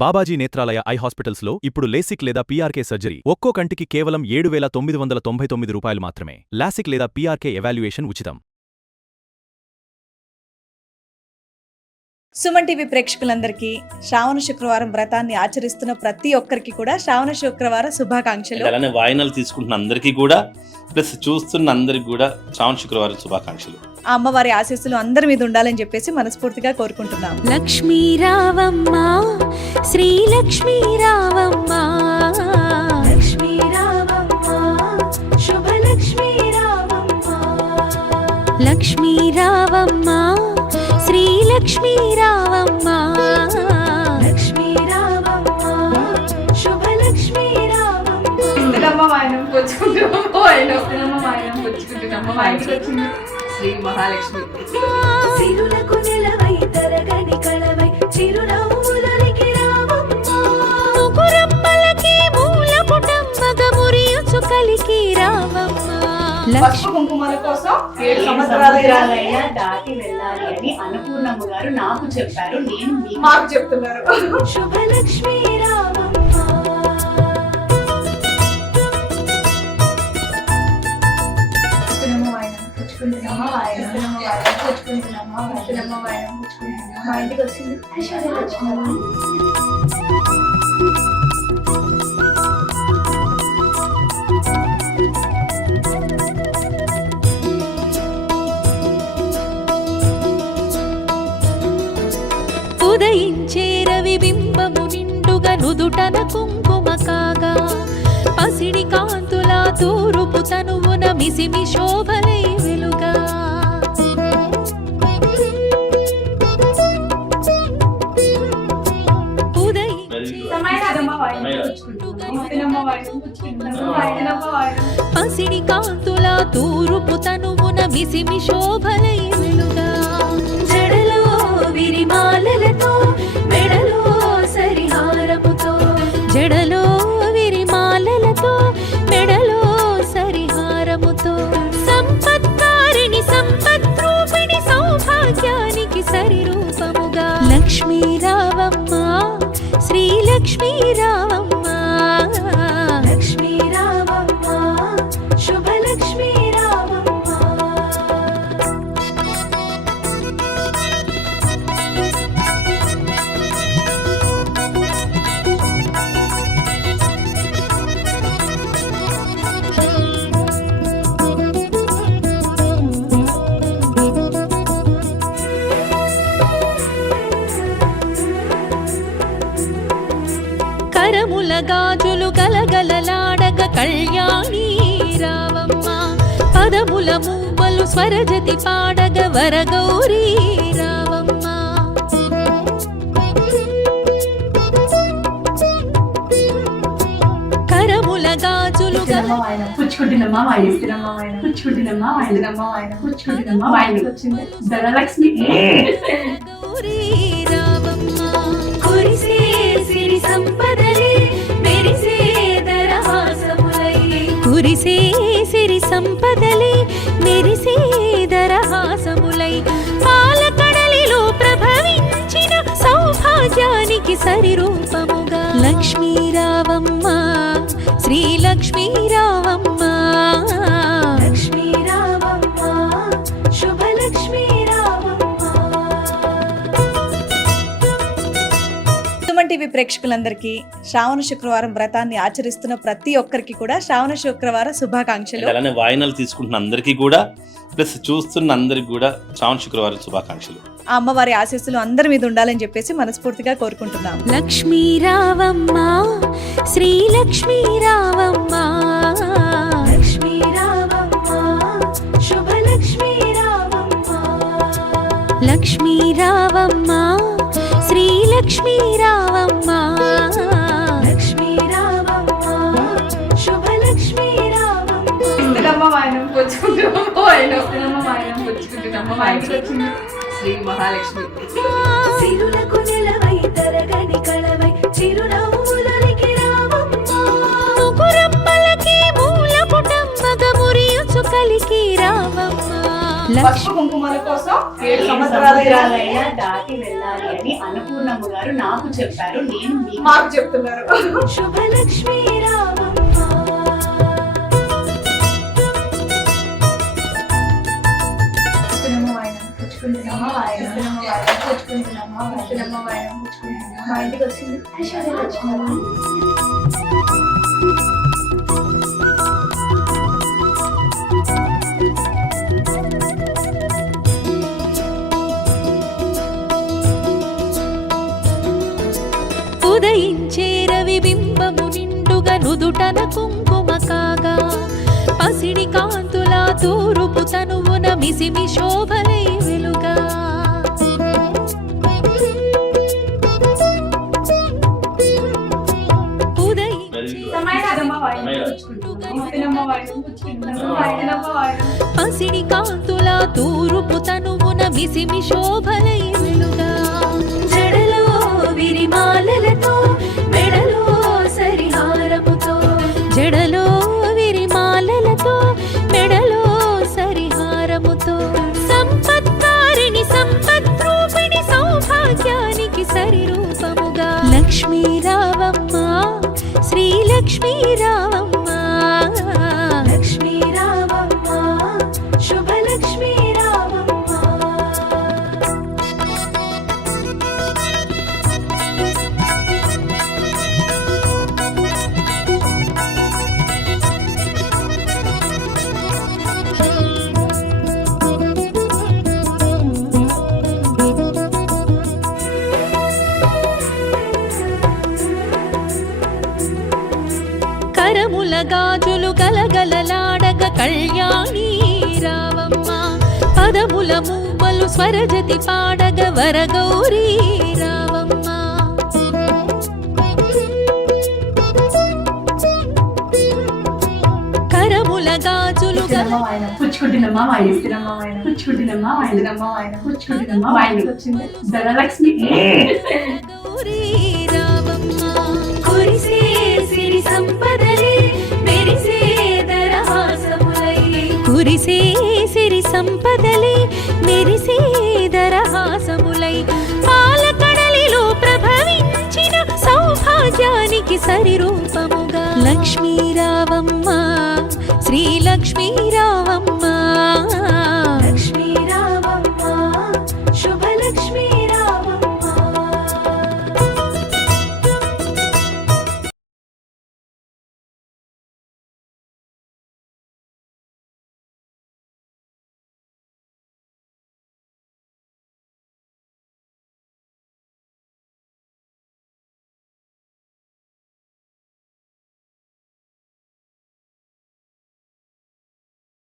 Babaji Netralaya I hospitals లో ఇప్పుడు LASIK లేదా పీఆర్కే సర్జరీ ఒక్కో కంటికి కేవలం 7,999 రూపాయలు మాత్రమే. లాసిక్ లేదా పీఆర్కే ఎవాల్యుయేషన్ ఉచితం. సుమన్ టీవీ ప్రేక్షకులందరికీ శ్రావణ శుక్రవారం వ్రతాన్ని ఆచరిస్తున్న ప్రతి ఒక్కరికి కూడా శ్రావణ శుక్రవార శుభాకాంక్షలు. అలానే వాయినాలు తీసుకుంటున్న అందరికీ కూడా ప్లస్ చూస్తున్న అందరికి కూడా శ్రావణ శుక్రవారం శుభాకాంక్షలు. ఆ అమ్మవారి ఆశీస్సులు అందరి మీద ఉండాలని చెప్పేసి మనస్ఫూర్తిగా కోరుకుంటున్నాం. లక్ష్మీ రావమ్మ శ్రీ లక్ష్మీ రావమ్మ, లక్ష్మీ రావమ్మ శుభ లక్ష్మీ రావమ్మ, లక్ష్మీ రావమ్మ శ్రీ లక్ష్మీ రావమ్మ, లక్ష్మీ రావమ్మ శుభ లక్ష్మీ రావమ్మ. వాయనం పుచ్చుకుంటున్నాము, వాయనం పుచ్చుకుంటున్నాము. మా ఇంటికి వచ్చింది శ్రీ మహాలక్ష్మి. సిరులకు నిలవై తరగని కళవై చిరునవ్వులకి రావమ్మ, ముకురమ్మలకి మూల పుటమ్మగ మురియుచు కలికి రావమ్మ. పసుపు కుంకుమల కోసం 7 సంవత్సరాలైనా దాటి వెళ్ళాలి అని అన్నపూర్ణమ్మ గారు నాకు చెప్పారు. నేను మాకు చెప్తున్నారు. శుభలక్ష్మీ రావమ్మ. మా ఇంటికి వచ్చింది ఉదయించే రవి బింబము నిండుగా నుదుటన కుంకుమ కాగా, పసిడి కాంతుల తూరుపు తనువున మిసిమి శోభలై వెలుగా. పసిడి కాంతుల తూరుపు తనువున మిసిమి శోభలై వెలుగా. జడలో విరిమాలలతో మెడలో సరిహారముతో, జడలో విరిమాలలతో మెడలో సరిహారముతో, సంపత్కారిణి సంపద్రూపిణి సౌభాగ్యానికి సరిరూపముగా లక్ష్మీ రావమ్మ శ్రీ లక్ష్మీ రావమ్మ, లక్ష్మీ రావమ్మ శుభ లక్ష్మీ రావమ్మ. కరముల గాజులు గలగలలాడగ కళ్యాణి రావమ్మ, పదముల మూవలు స్వరజతి పాడగ వరగౌరీ రావమ్మ. కరముల గాజులు పుచ్చుకుంటున్నమ్మా వాయిస్తున్నామ్మా పుచ్చుకుంటున్నమ్మా పుచ్చుకుంటున్నమ్మా వాయినకి వచ్చింది ధనలక్ష్మి. గౌరీ రావమ్మ, కురిసే సిరి సంపదలే మెరిసే దరహాసములై, కురిసే సిరి సంపదలే మెరిసే దరహాసములై, పాలకడలిలో ప్రభవించిన సౌభాగ్యానికి సరిరూపముగా లక్ష్మీ రావమ్మ శ్రీ లక్ష్మీ రావమ్మ, లక్ష్మీ రావమ్మ శుభ లక్ష్మీ రావమ్మ. సుమన్ టీవీ ప్రేక్షకులందరికీ శ్రావణ శుక్రవారం వ్రతాన్ని ఆచరిస్తున్న ప్రతి ఒక్కరికి కూడా శ్రావణ శుక్రవార శుభాకాంక్షలు. అలానే వాయినాలు తీసుకుంటున్న అందరికీ కూడా ప్లస్ చూస్తున్న అందరికి కూడా శ్రావణ శుక్రవారం శుభాకాంక్షలు. ఆ అమ్మవారి ఆశీస్సులు అందరి మీద ఉండాలని చెప్పేసి మనస్ఫూర్తిగా కోరుకుంటున్నాం. లక్ష్మీ రావమ్మ శ్రీ లక్ష్మీ రావమ్మ, లక్ష్మీ రావమ్మ శుభ లక్ష్మీ రావమ్మ, లక్ష్మీ రావమ్మ శ్రీ లక్ష్మీ రావమ్మ, లక్ష్మీ రావమ్మ శుభ లక్ష్మీ రావమ్మ. వాయనం పుచ్చుకుంటున్నాము, వాయనం పుచ్చుకుంటున్నాము. మా ఇంటికి వచ్చింది శ్రీ మహాలక్ష్మి. సిరులకు నిలవై తరగని కళవై చిరునవ్వులకి రావమ్మ, ముకురమ్మలకి మూల పుటమ్మగ మురియుచు కలికి రావమ్మ. పసుపు కుంకుమల కోసం 7 సంవత్సరాలైనా సంవత్సరాలైనా దాటి వెళ్ళాలి అని అన్నపూర్ణమ్మ గారు నాకు చెప్పారు, నేను మీకు మాకు చెప్తున్నారు. శుభలక్ష్మీ రామమ్మ పుచ్చుకున్నమ్మ వాయనం, పుచ్చుకుంటున్నమ్మ వాయనం, పుచ్చుకుంటున్నమ్మ వాయనం, పుచ్చుకుంటున్నమ్మ. మా ఇంటికి వచ్చింది ఐశ్వర్య లక్ష్మి. ఉదయించే రవి బింబము నిండుగా నుదుటన కుంకుమ కాగా పసిడి కాంతుల తూరుపు తనువున మిసిమి శోభలై వెలుగా పసిడి కాంతుల తూరుపు తనువున మిసిమి శోభలై వెలుగా జడలో విరిమాలలతో మెడలో సరిహారముతో జడలో విరిమాలలతో మెడలో సరిహారముతో సంపత్కారిణి సంపద్రూపిణి సౌభాగ్యానికి సరిరూపముగా లక్ష్మీ రావమ్మ శ్రీ లక్ష్మీ రావమ్మ లక్ష్మీ రావమ్మ శుభలక్ష్మీ రావమ్మ. కరముల గాజులు గలగలలాడగ కళ్యాణి రావమ్మ పదముల మూవలు స్వరజతి పాడగ వరగౌరీ రావమ్మ కరముల గాజులు పుచ్చుకుంటున్నమ్మ వాయనం, పుచ్చుకున్నమ్మ వాయనం, పుచ్చుకుంటున్నమ్మ వాయనం, పుచ్చుకున్నమ్మ వాయనం, పుచ్చుకుంటున్నమ్మ మా వాయనం. ఇంటికి వచ్చింది ధనలక్ష్మి. గౌరీ రావమ్మ కురిసే సిరి సంపదలే మెరిసే దరహాసములై కురిసే సిరి సంపదలే మెరిసే దరహాసములై పాలకడలిలో ప్రభవించిన సౌభాగ్యానికి సరిరూపముగా లక్ష్మీ రావమ్మ శ్రీ లక్ష్మీ రావమ్మ